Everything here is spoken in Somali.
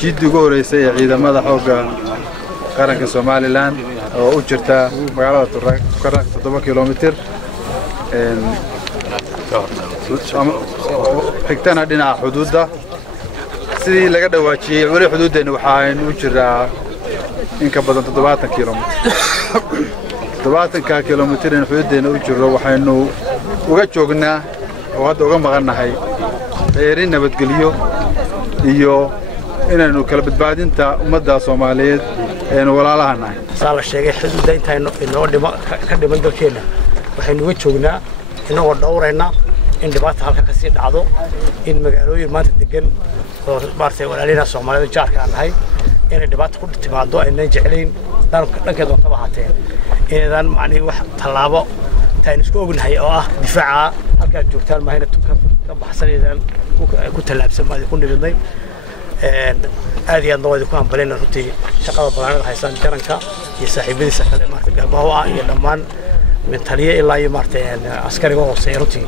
جيد جوريس ciidamada xooga qaranka Soomaaliland oo u jirta magaalada Tukaraq 7 kiiloomitir xigtana dhinaca xuduudda sidii laga dhawaajiyay wali xuduudeena waxaan u jiraa in ka badan 70 kiiloomitir 70 kiiloomitir in xuduudeena u jiro waxaanu uga joognaa oo hadda uga maqanahay dheerin nabadgeliyo iyo inaynu kala badbaadinta ummadda Soomaaliyeed ee walaalahana saala sheegay xuduudda inoo dhimo ka dhiman dalkeena waxaynu uga joognaa inagoo dhowrayna in dhibaato halka ka sii dhacdo in magaalooyin maanta degan oo maartay walaalina Soomaaliyeed jaarka ahay inay dhibaato ku timaado aynaan jeclayn dhankeeda oo tabahatee inaan macni wax talaabo taan isku ognahay oo ah difaaca halka joogtaan mahayna ka baxsanayaan ku talaabsan ma ku nibadnay aad iyo aad noo ku hambaleyna runtii shaqada balaanada haysan jaranka iyo saaxiibadiisa kale maartay garbaha ah iyo dhammaan min taliye ilaa iyo maartay askariga hooseeya runtii